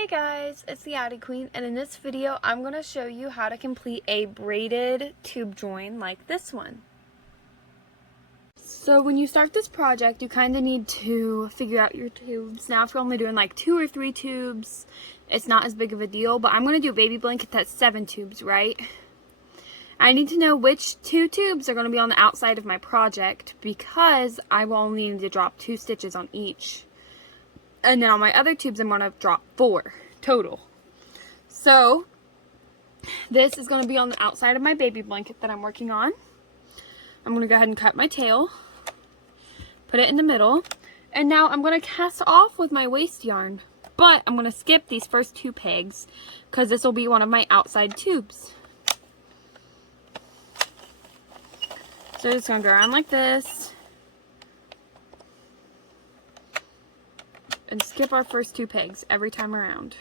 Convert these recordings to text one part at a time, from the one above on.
Hey guys, it's the Addi Queen, and in this video I'm going to show you how to complete a braided tube join like this one. So when you start this project, you kind of need to figure out your tubes. Now if you're only doing like 2 or 3 tubes, it's not as big of a deal, but I'm going to do a baby blanket that's 7 tubes, right? I need to know which 2 tubes are going to be on the outside of my project because I will only need to drop 2 stitches on each. And then on my other tubes, I'm going to drop 4 total. So this is going to be on the outside of my baby blanket that I'm working on. I'm going to go ahead and cut my tail, put it in the middle, and now I'm going to cast off with my waste yarn. But I'm going to skip these first 2 pegs because this will be one of my outside tubes. So it's going to go around like this. And skip our first 2 pegs every time around.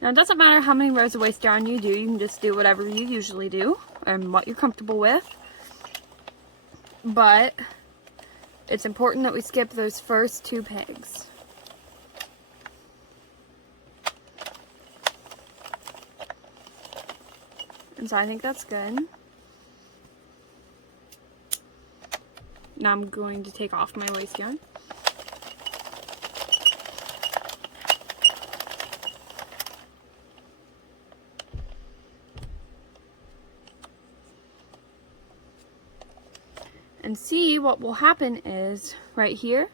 Now it doesn't matter how many rows of waste yarn you do, you can just do whatever you usually do and what you're comfortable with. But it's important that we skip those first 2 pegs. And so I think that's good. Now I'm going to take off my waste yarn. And see, what will happen is right here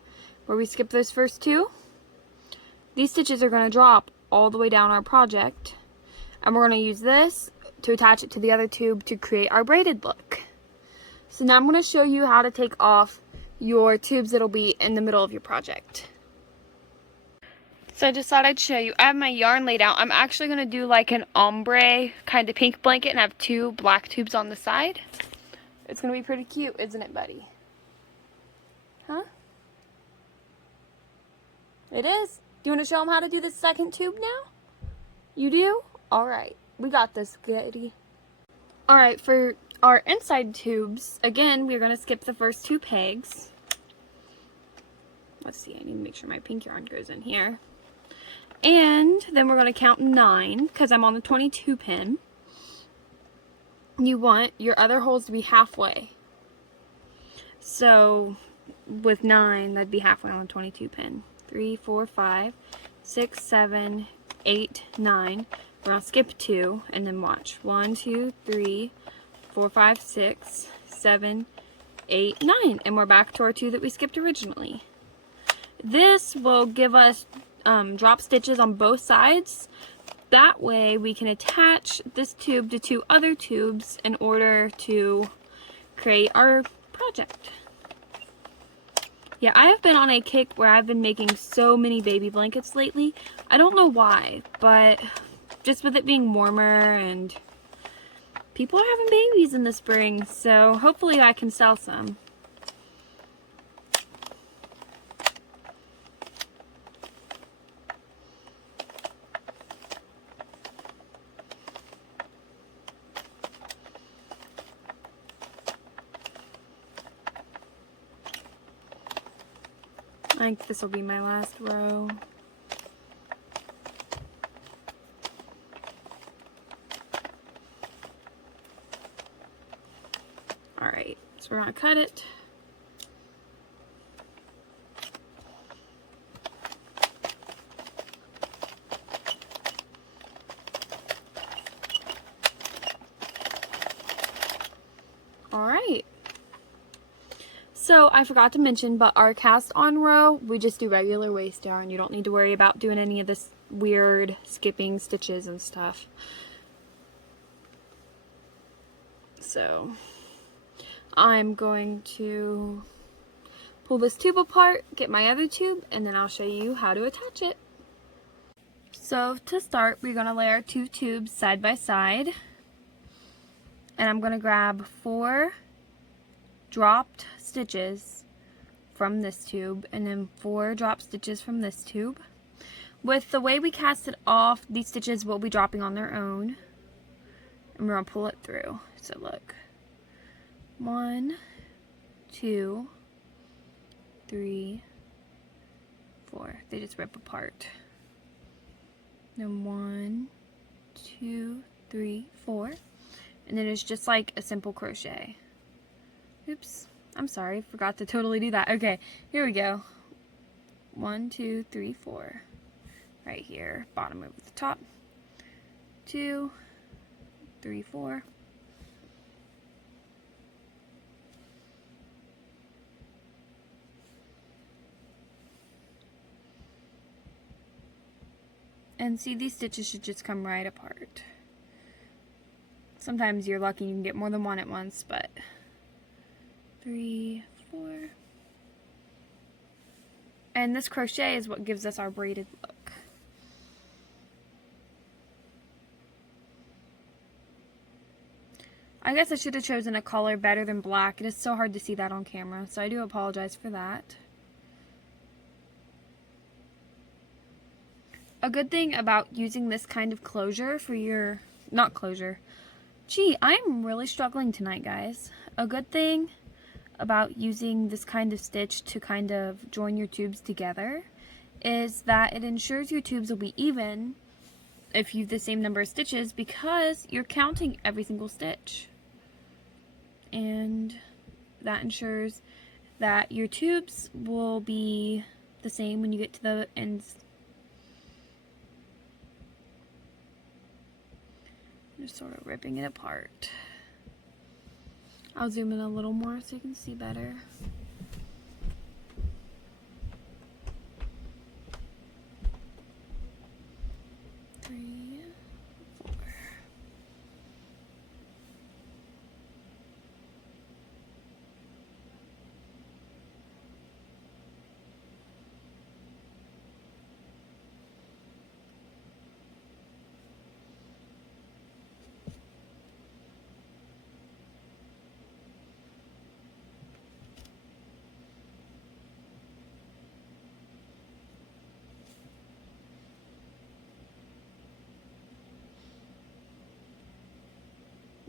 where we skip those first 2, these stitches are going to drop all the way down our project, and we're going to use this to attach it to the other tube to create our braided look. So now I'm going to show you how to take off your tubes that'll be in the middle of your project. So I just thought I'd show you. I have my yarn laid out. I'm actually going to do like an ombre kind of pink blanket and have 2 black tubes on the side. It's going to be pretty cute, isn't it, buddy? Huh? It is. Do you want to show them how to do the second tube now? You do? Alright. We got this, goodie. Alright, for our inside tubes, again, we're going to skip the first 2 pegs. Let's see, I need to make sure my pink yarn goes in here. And then we're going to count 9, because I'm on the 22 pin. You want your other holes to be halfway. So, with 9, that'd be halfway on the 22 pin. 3, 4, 5, 6, 7, 8, 9. We're going to skip 2 and then watch. 1, 2, 3, 4, 5, 6, 7, 8, 9. And we're back to our 2 that we skipped originally. This will give us drop stitches on both sides. That way we can attach this tube to 2 other tubes in order to create our project. Yeah, I have been on a kick where I've been making so many baby blankets lately. I don't know why, but just with it being warmer and people are having babies in the spring, so hopefully I can sell some. I think this will be my last row. Alright, so we're going to cut it. Alright. So I forgot to mention, but our cast on row, we just do regular waste yarn. You don't need to worry about doing any of this weird skipping stitches and stuff. So I'm going to pull this tube apart, get my other tube, and then I'll show you how to attach it. So to start, we're going to lay our 2 tubes side by side. And I'm going to grab 4 dropped stitches from this tube and then 4 drop stitches from this tube. With the way we cast it off, these stitches will be dropping on their own. And we're going to pull it through. So look. 1, 2, 3, 4. They just rip apart. Then 1, 2, 3, 4. And then it's just like a simple crochet. Oops. I'm sorry. Forgot to totally do that. Okay. Here we go. 1, 2, 3, 4. Right here. Bottom over the top. 2, 3, 4. And see, these stitches should just come right apart. Sometimes you're lucky you can get more than one at once, but 3, 4. And this crochet is what gives us our braided look. I guess I should have chosen a color better than black. It is so hard to see that on camera, so I do apologize for that. A good thing about using this kind of closure for your, not closure, gee, I'm really struggling tonight, guys. A good thing about using this kind of stitch to kind of join your tubes together is that it ensures your tubes will be even if you have the same number of stitches, because you're counting every single stitch. And that ensures that your tubes will be the same when you get to the ends. Just sort of ripping it apart. I'll zoom in a little more so you can see better. Three, 4.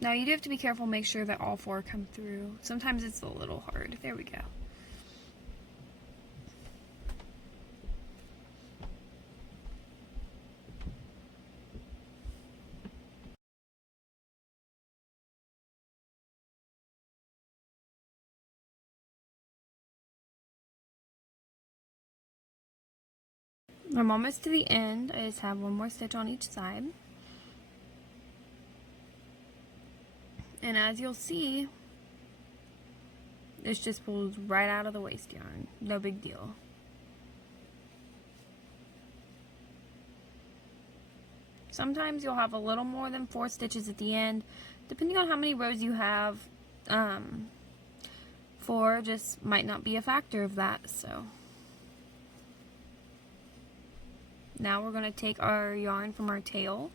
Now you do have to be careful, make sure that all 4 come through. Sometimes it's a little hard. There we go. I'm almost to the end. I just have one more stitch on each side. And as you'll see, this just pulls right out of the waste yarn. No big deal. Sometimes you'll have a little more than 4 stitches at the end, depending on how many rows you have. 4 just might not be a factor of that, so. Now we're going to take our yarn from our tail.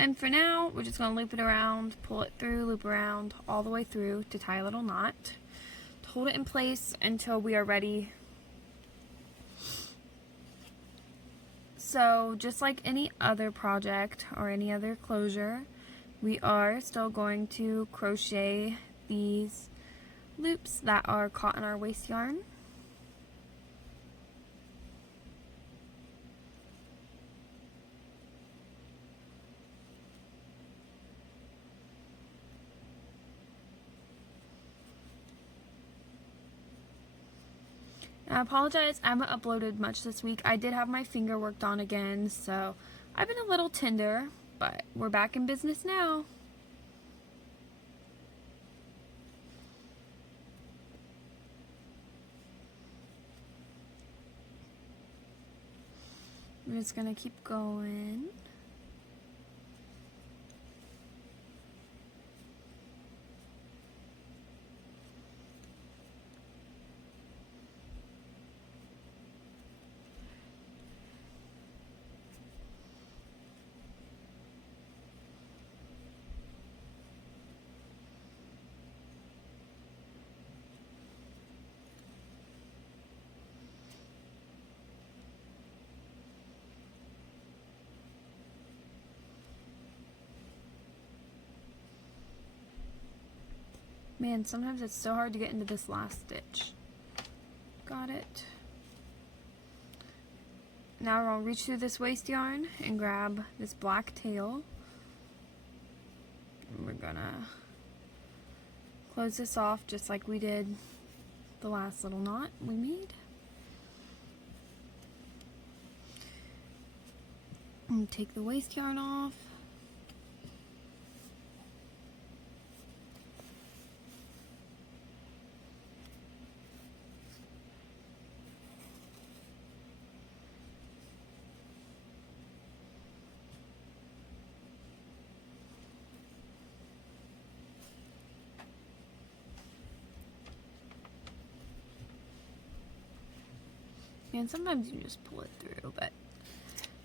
And for now, we're just going to loop it around, pull it through, loop around, all the way through to tie a little knot. To hold it in place until we are ready. So, just like any other project or any other closure, we are still going to crochet these loops that are caught in our waste yarn. I apologize, I haven't uploaded much this week. I did have my finger worked on again, so I've been a little tender, but we're back in business now. I'm just going to keep going. Man, sometimes it's so hard to get into this last stitch. Got it. Now we're going to reach through this waste yarn and grab this black tail. And we're going to close this off just like we did the last little knot we made. And take the waste yarn off. And sometimes you just pull it through, but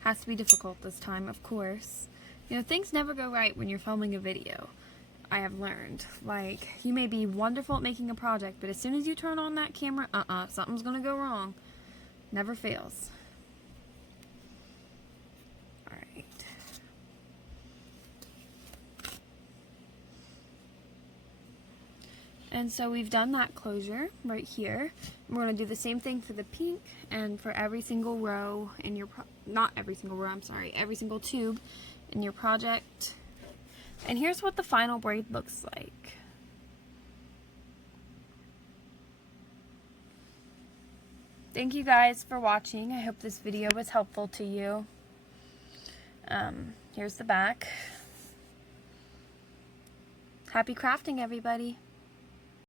has to be difficult this time, of course. You know, things never go right when you're filming a video. I have learned. Like, you may be wonderful at making a project, but as soon as you turn on that camera, something's gonna go wrong. Never fails. Alright. And so we've done that closure right here. We're going to do the same thing for the pink and for every single row in your, not every single row, I'm sorry, every single tube in your project. And here's what the final braid looks like. Thank you guys for watching. I hope this video was helpful to you. Here's the back. Happy crafting, everybody.